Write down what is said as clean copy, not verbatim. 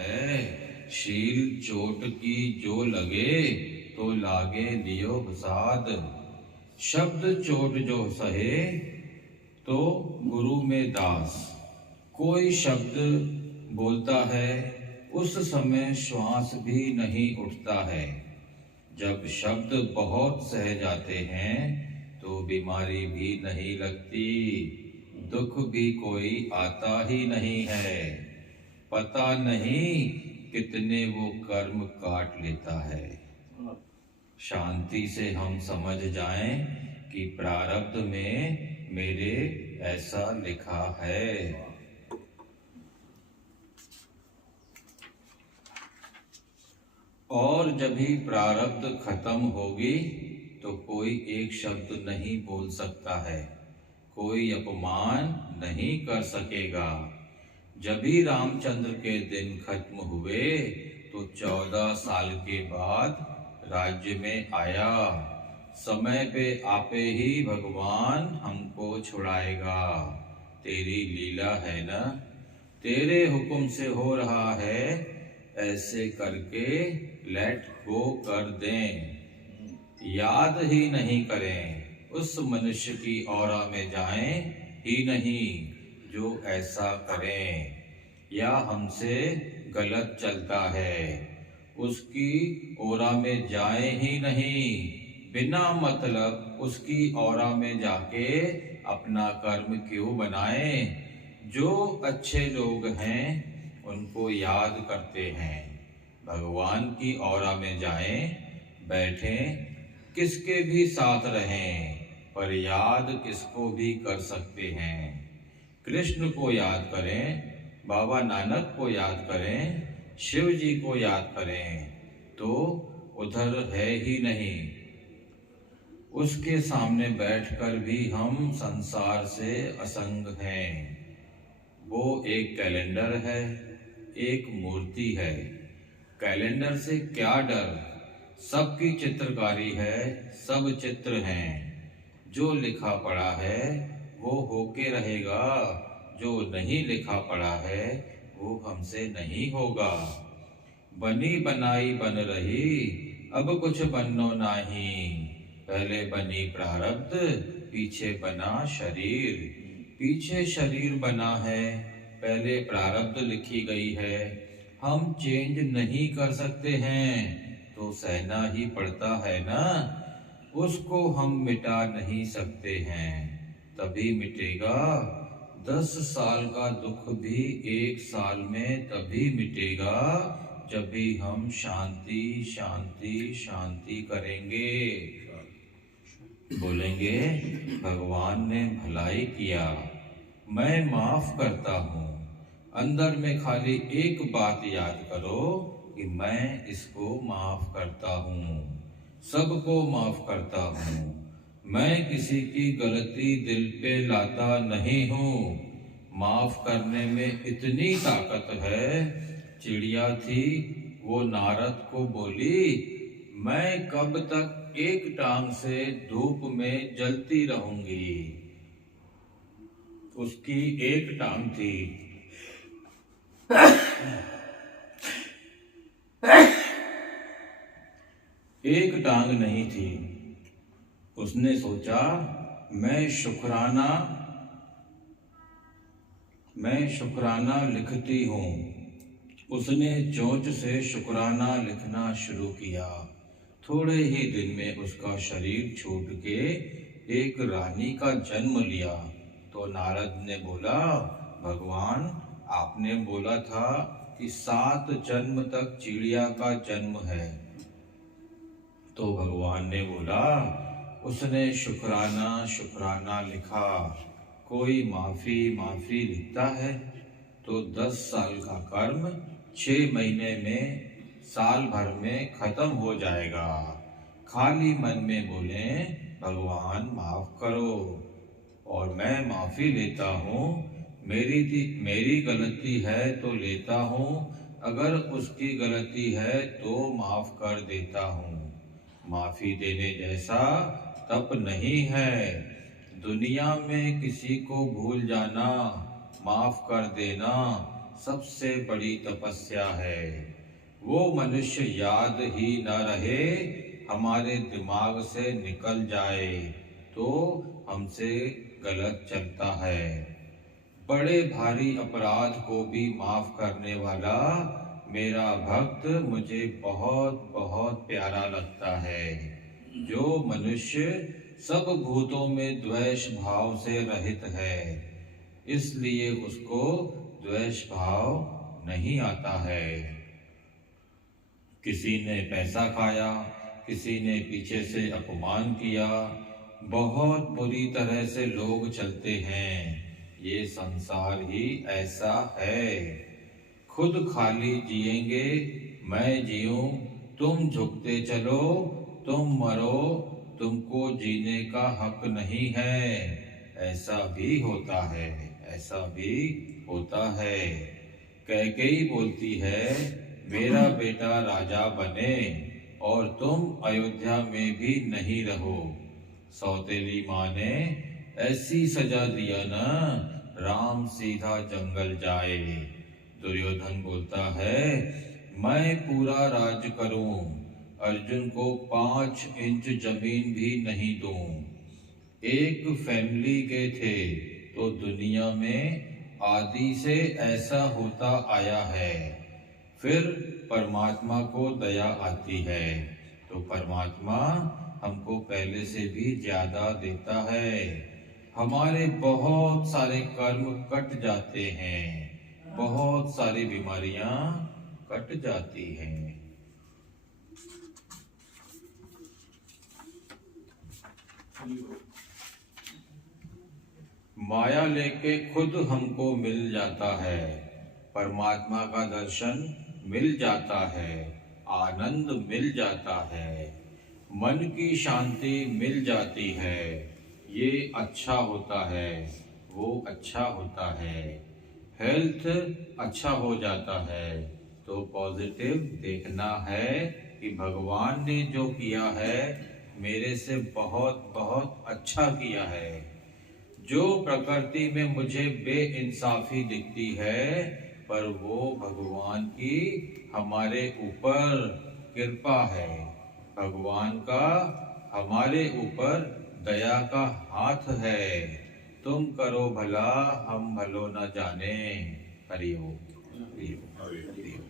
है, शील चोट की जो लगे, तो लागे लियो हुसाद। शब्द चोट जो सहे, तो गुरु में दास। कोई शब्द बोलता है, उस समय श्वास भी नहीं उठता है। जब शब्द बहुत सह जाते हैं, तो बीमारी भी नहीं लगती, दुख भी कोई आता ही नहीं है। पता नहीं कितने वो कर्म काट लेता है। शांति से हम समझ जाएं कि प्रारब्ध में मेरे ऐसा लिखा है। और जब ही प्रारब्ध खत्म होगी, तो कोई एक शब्द नहीं बोल सकता है, कोई अपमान नहीं कर सकेगा। जब ही रामचंद्र के दिन खत्म हुए, तो 14 साल के बाद राज्य में आया। समय पे आपे ही भगवान हमको छुड़ाएगा। तेरी लीला है ना, तेरे हुक्म से हो रहा है, ऐसे करके लेट गो कर दें। याद ही नहीं करें, उस मनुष्य की औरा में जाएं ही नहीं जो ऐसा करें। या हमसे गलत चलता है, उसकी औरा में जाएं ही नहीं। बिना मतलब उसकी औरा में जाके अपना कर्म क्यों बनाएं। जो अच्छे लोग हैं, उनको याद करते हैं। भगवान की औरा में जाएं, बैठें, किसके भी साथ रहें, पर याद किसको भी कर सकते हैं। कृष्ण को याद करें, बाबा नानक को याद करें, शिव जी को याद करें, तो उधर है ही नहीं। उसके सामने बैठकर भी हम संसार से असंग हैं। वो एक कैलेंडर है, एक मूर्ति है। कैलेंडर से क्या डर, सबकी चित्रकारी है, सब चित्र हैं। जो लिखा पड़ा है वो होके रहेगा, जो नहीं लिखा पड़ा है वो हमसे नहीं होगा। बनी बनाई बन रही, अब कुछ बनो नहीं। पहले बनी प्रारब्ध, पीछे बना शरीर। पीछे शरीर बना है, पहले प्रारब्ध लिखी गई है। हम चेंज नहीं कर सकते हैं, तो सहना ही पड़ता है ना। उसको हम मिटा नहीं सकते हैं, तभी मिटेगा। 10 साल का दुख भी 1 साल में तभी मिटेगा, जब भी हम शांति शांति शांति करेंगे। बोलेंगे, भगवान ने भलाई किया, मैं माफ करता हूँ। अंदर में खाली एक बात याद करो कि मैं इसको माफ करता हूँ, सबको माफ करता हूँ। मैं किसी की गलती दिल पे लाता नहीं हूँ। माफ करने में इतनी ताकत है। चिड़िया थी, वो नारद को बोली, मैं कब तक एक टांग से धूप में जलती रहूंगी। उसकी एक टांग थी। एक टांग नहीं थी। उसने सोचा, मैं शुक्राना लिखती हूँ। उसने चोंच से शुक्राना लिखना शुरू किया। थोड़े ही दिन में उसका शरीर छूट के एक रानी का जन्म लिया। तो नारद ने बोला, भगवान आपने बोला था कि 7 जन्म तक चिड़िया का जन्म है। तो भगवान ने बोला, उसने शुक्राना शुक्राना लिखा। कोई माफी माफी लिखता है, तो 10 साल का कर्म 6 महीने में, साल भर में खत्म हो जाएगा। खाली मन में बोले, भगवान माफ करो, और मैं माफी लेता हूँ। मेरी गलती है तो लेता हूँ, अगर उसकी गलती है तो माफ कर देता हूँ। माफी देने जैसा तप नहीं है। दुनिया में किसी को भूल जाना, माफ कर देना सबसे बड़ी तपस्या है। वो मनुष्य याद ही न रहे, हमारे दिमाग से निकल जाए तो हमसे गलत चलता है। बड़े भारी अपराध को भी माफ करने वाला मेरा भक्त मुझे बहुत बहुत प्यारा लगता है। जो मनुष्य सब भूतों में द्वेष भाव से रहित है, इसलिए उसको द्वेष भाव नहीं आता है। किसी ने पैसा खाया, किसी ने पीछे से अपमान किया, बहुत बुरी तरह से लोग चलते हैं। ये संसार ही ऐसा है। खुद खाली जिएंगे, मैं जीऊं, तुम झुकते चलो, तुम मरो, तुमको जीने का हक नहीं है। ऐसा भी होता है, ऐसा भी होता है। कैकेयी बोलती है, मेरा बेटा राजा बने और तुम अयोध्या में भी नहीं रहो। सौतेली माँ ने ऐसी सजा दिया ना, राम सीधा जंगल जाए। दुर्योधन बोलता है, मैं पूरा राज करूं, अर्जुन को 5 इंच जमीन भी नहीं दूं। एक फैमिली के थे तो दुनिया में आदि से ऐसा होता आया है। फिर परमात्मा को दया आती है तो परमात्मा हमको पहले से भी ज्यादा देता है। हमारे बहुत सारे कर्म कट जाते हैं, बहुत सारी बीमारियां कट जाती हैं। माया लेके खुद हमको मिल जाता है, परमात्मा का दर्शन मिल जाता है, आनंद मिल जाता है, मन की शांति मिल जाती है। ये अच्छा होता है, वो अच्छा होता है, हेल्थ अच्छा हो जाता है। तो पॉजिटिव देखना है कि भगवान ने जो किया है मेरे से बहुत बहुत अच्छा किया है। जो प्रकृति में मुझे बेइंसाफी दिखती है, पर वो भगवान की हमारे ऊपर कृपा है। भगवान का हमारे ऊपर दया का हाथ है। तुम करो भला, हम भलो न जाने। हरि ओम, हरि ओम, हरि ओम।